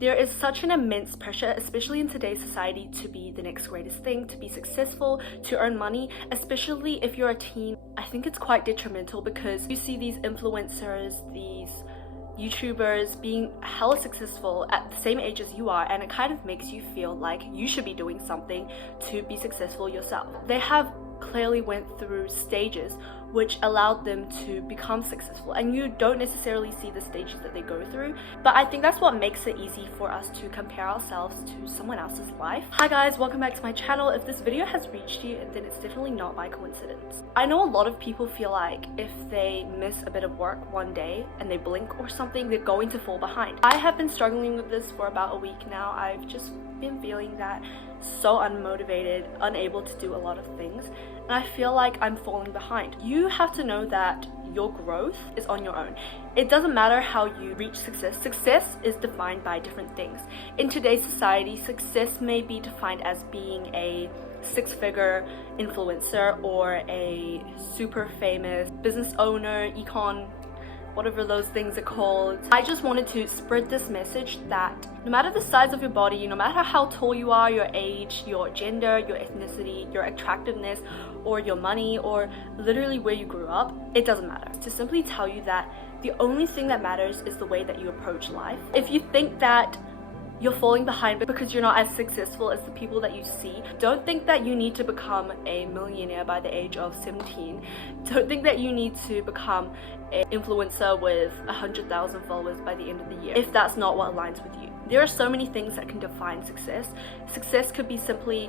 There is such an immense pressure, especially in today's society, to be the next greatest thing, to be successful, to earn money, especially if you're a teen. I think it's quite detrimental because you see these influencers, these YouTubers being hella successful at the same age as you are, and it kind of makes you feel like you should be doing something to be successful yourself. They have clearly went through stages which allowed them to become successful, and you don't necessarily see the stages that they go through, but I think that's what makes it easy for us to compare ourselves to someone else's life. Hi guys, welcome back to my channel. If this video has reached you, then it's definitely not by coincidence. I know a lot of people feel like if they miss a bit of work one day and they blink or something, they're going to fall behind. I have been struggling with this for about a week now. I've just been feeling that so unmotivated, unable to do a lot of things, and I feel like I'm falling behind. You have to know that your growth is on your own. It doesn't matter how you reach success. Success is defined by different things. In today's society, success may be defined as being a six-figure influencer or a super famous business owner, econ, whatever those things are called. I just wanted to spread this message that no matter the size of your body, no matter how tall you are, your age, your gender, your ethnicity, your attractiveness, or your money, or literally where you grew up, it doesn't matter. To simply tell you that the only thing that matters is the way that you approach life. If you think that you're falling behind because you're not as successful as the people that you see, don't think that you need to become a millionaire by the age of 17. Don't think that you need to become an influencer with 100,000 followers by the end of the year if that's not what aligns with you. There are so many things that can define success. Success could be simply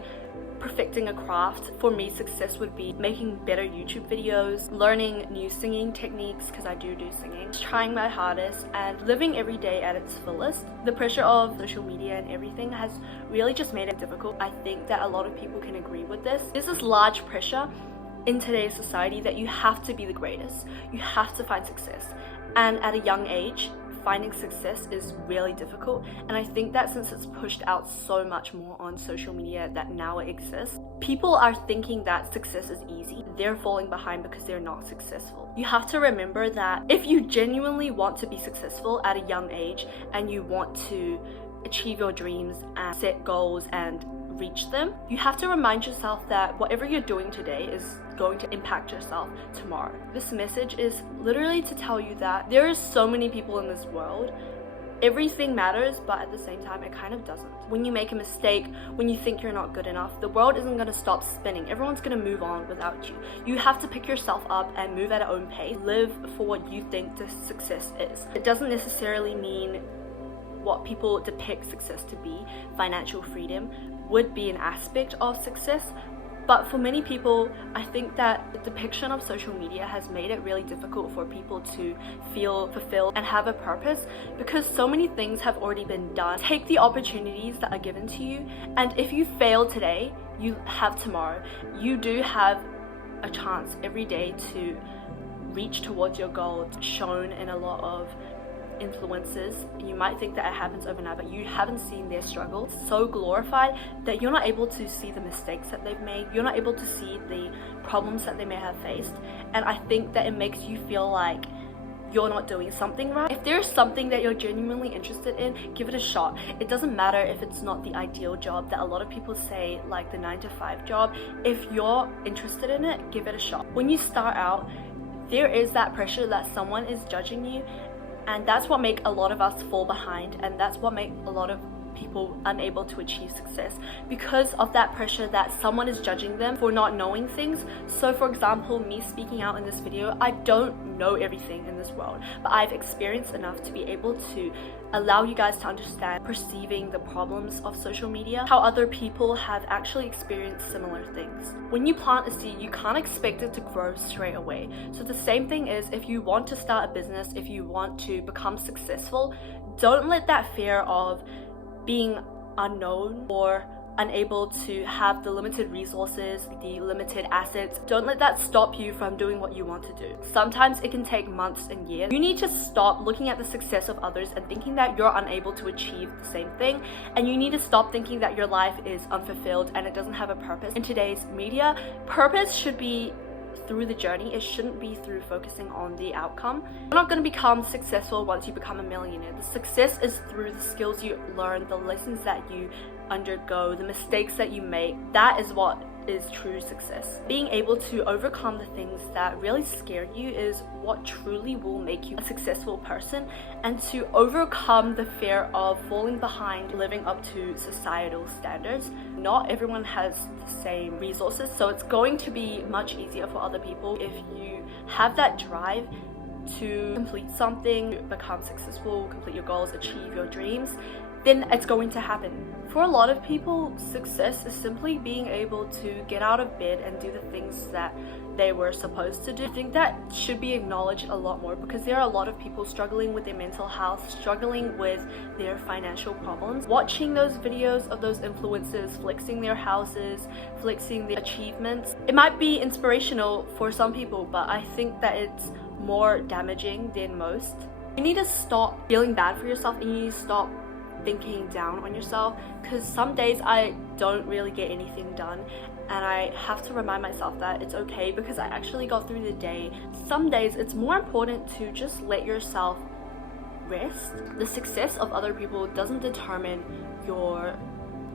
perfecting a craft. For me, success would be making better YouTube videos, learning new singing techniques, because I do singing, trying my hardest, and living every day at its fullest. The pressure of social media and everything has really just made it difficult. I think that a lot of people can agree with this. There's this large pressure in today's society that you have to be the greatest. You have to find success. And at a young age, finding success is really difficult, and I think that since it's pushed out so much more on social media that now it exists, people are thinking that success is easy. They're falling behind because they're not successful. You have to remember that if you genuinely want to be successful at a young age and you want to achieve your dreams and set goals and reach them, you have to remind yourself that whatever you're doing today is going to impact yourself tomorrow. This message is literally to tell you that there is so many people in this world. Everything matters, but at the same time it kind of doesn't. When you make a mistake, when you think you're not good enough, the world isn't going to stop spinning. Everyone's going to move on without you. You have to pick yourself up and move at your own pace. Live for what you think the success is. It doesn't necessarily mean what people depict success to be. Financial freedom would be an aspect of success, but for many people, I think that the depiction of social media has made it really difficult for people to feel fulfilled and have a purpose, because so many things have already been done. Take the opportunities that are given to you, and if you fail today, you have tomorrow. You do have a chance every day to reach towards your goal. It's shown in a lot of influencers. You might think that it happens overnight, but you haven't seen their struggle. It's so glorified that you're not able to see the mistakes that they've made. You're not able to see the problems that they may have faced, and I think that it makes you feel like you're not doing something right. If there's something that you're genuinely interested in, give it a shot. It doesn't matter if it's not the ideal job that a lot of people say, like the 9-to-5 job. If you're interested in it, give it a shot. When you start out, there is that pressure that someone is judging you, and that's what makes a lot of us fall behind, and that's what makes a lot of people unable to achieve success, because of that pressure that someone is judging them for not knowing things. So for example, me speaking out in this video, I don't know everything in this world, but I've experienced enough to be able to allow you guys to understand, perceiving the problems of social media, how other people have actually experienced similar things. When you plant a seed, you can't expect it to grow straight away. So the same thing is, if you want to start a business, if you want to become successful, don't let that fear of being unknown or unable to have the limited resources, the limited assets, don't let that stop you from doing what you want to do. Sometimes it can take months and years. You need to stop looking at the success of others and thinking that you're unable to achieve the same thing, and you need to stop thinking that your life is unfulfilled and it doesn't have a purpose. In today's media, purpose should be through the journey. It shouldn't be through focusing on the outcome. You're not going to become successful once you become a millionaire. The success is through the skills you learn, the lessons that you undergo, the mistakes that you make. That is what is true success. Being able to overcome the things that really scare you is what truly will make you a successful person, and to overcome the fear of falling behind, living up to societal standards. Not everyone has the same resources, so it's going to be much easier for other people if you have that drive to complete something, become successful, complete your goals, achieve your dreams. Then it's going to happen. For a lot of people, success is simply being able to get out of bed and do the things that they were supposed to do. I think that should be acknowledged a lot more, because there are a lot of people struggling with their mental health, struggling with their financial problems. Watching those videos of those influencers flexing their houses, flexing their achievements, it might be inspirational for some people, but I think that it's more damaging than most. You need to stop feeling bad for yourself, and you need to stop thinking down on yourself, because some days I don't really get anything done, and I have to remind myself that it's okay because I actually got through the day. Some days it's more important to just let yourself rest. The success of other people doesn't determine your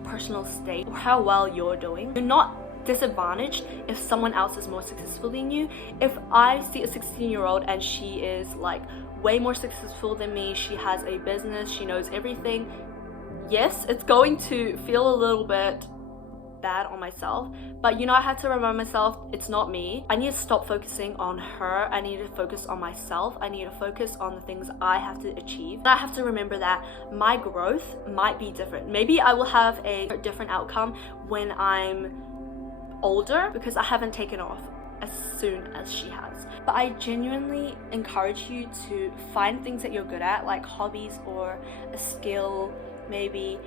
personal state or how well you're doing. You're not disadvantaged if someone else is more successful than you. If I see a 16-year-old and she is like way more successful than me, she has a business, she knows everything, yes, it's going to feel a little bit bad on myself, but I have to remind myself it's not me. I need to stop focusing on her. I need to focus on myself. I need to focus on the things I have to achieve. And I have to remember that my growth might be different. Maybe I will have a different outcome when I'm older, because I haven't taken off as soon as she has. But I genuinely encourage you to find things that you're good at, like hobbies or a skill. Maybe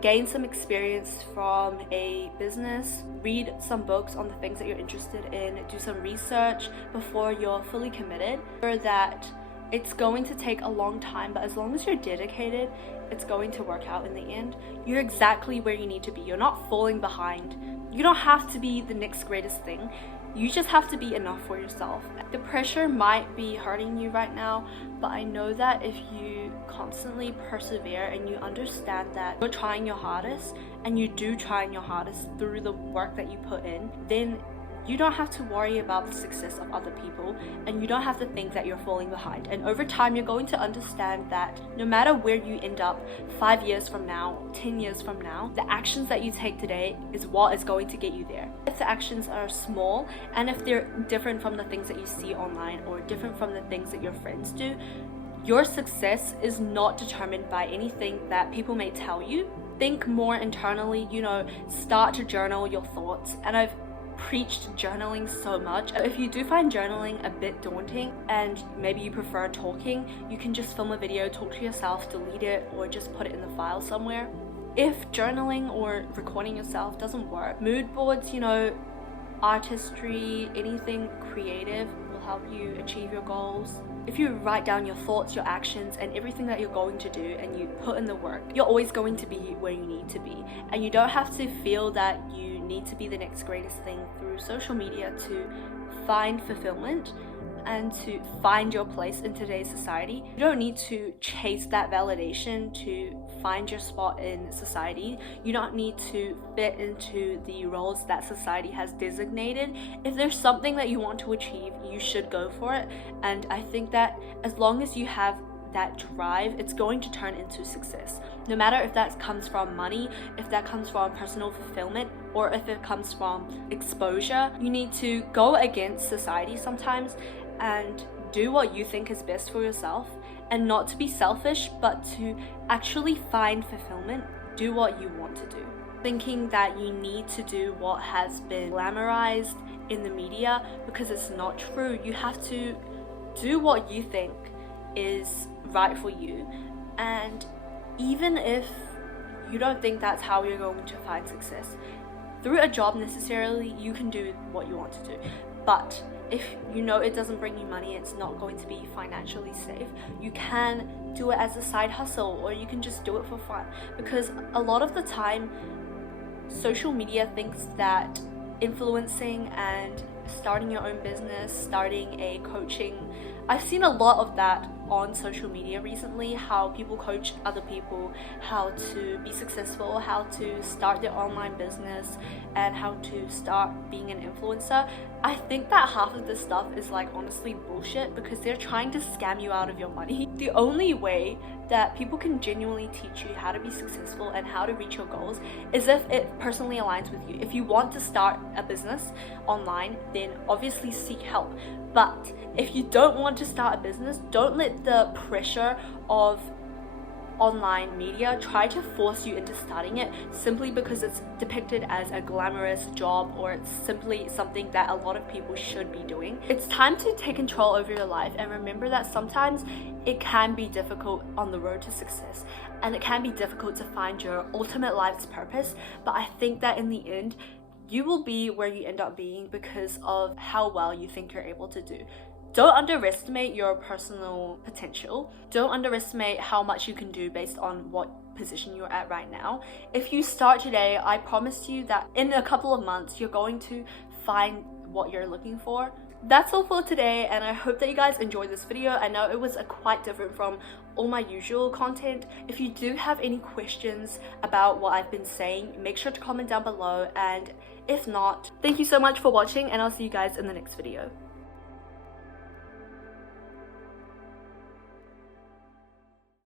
gain some experience from a business, read some books on the things that you're interested in, do some research before you're fully committed. Remember that it's going to take a long time, but as long as you're dedicated, it's going to work out in the end. You're exactly where you need to be. You're not falling behind. You don't have to be the next greatest thing. You just have to be enough for yourself. The pressure might be hurting you right now, but I know that if you constantly persevere and you understand that you're trying your hardest, and you do trying your hardest through the work that you put in, then you don't have to worry about the success of other people, and you don't have to think that you're falling behind. And over time, you're going to understand that no matter where you end up 5 years from now, 10 years from now, the actions that you take today is what is going to get you there. If the actions are small, and if they're different from the things that you see online or different from the things that your friends do, your success is not determined by anything that people may tell you. Think more internally, start to journal your thoughts. And I've preached journaling so much. If you do find journaling a bit daunting and maybe you prefer talking, you can just film a video, talk to yourself, delete it, or just put it in the file somewhere. If journaling or recording yourself doesn't work, mood boards, artistry, anything creative will help you achieve your goals. If you write down your thoughts, your actions, and everything that you're going to do, and you put in the work, you're always going to be where you need to be. And you don't have to feel that you need to be the next greatest thing through social media to find fulfillment and to find your place in today's society. You don't need to chase that validation to find your spot in society. You don't need to fit into the roles that society has designated. If there's something that you want to achieve, you should go for it. And I think that as long as you have that drive, it's going to turn into success. No matter if that comes from money, if that comes from personal fulfillment, or if it comes from exposure, you need to go against society sometimes and do what you think is best for yourself, and not to be selfish, but to actually find fulfillment. Do what you want to do. Thinking that you need to do what has been glamorized in the media, because it's not true. You have to do what you think is right for you, and even if you don't think that's how you're going to find success through a job necessarily, you can do what you want to do. But if it doesn't bring you money, it's not going to be financially safe, you can do it as a side hustle, or you can just do it for fun. Because a lot of the time, social media thinks that influencing and starting your own business, starting a coaching. I've seen a lot of that on social media recently, how people coach other people how to be successful, how to start their online business, and how to start being an influencer. I think that half of this stuff is like honestly bullshit because they're trying to scam you out of your money. The only way that people can genuinely teach you how to be successful and how to reach your goals is if it personally aligns with you. If you want to start a business online, then obviously seek help. But if you don't want to start a business, don't let the pressure of online media try to force you into starting it simply because it's depicted as a glamorous job or it's simply something that a lot of people should be doing. It's time to take control over your life and remember that sometimes it can be difficult on the road to success and it can be difficult to find your ultimate life's purpose, but I think that in the end you will be where you end up being because of how well you think you're able to do. Don't underestimate your personal potential. Don't underestimate how much you can do based on what position you're at right now. If you start today, I promise you that in a couple of months, you're going to find what you're looking for. That's all for today, and I hope that you guys enjoyed this video. I know it was quite different from all my usual content. If you do have any questions about what I've been saying, make sure to comment down below, and if not, thank you so much for watching, and I'll see you guys in the next video.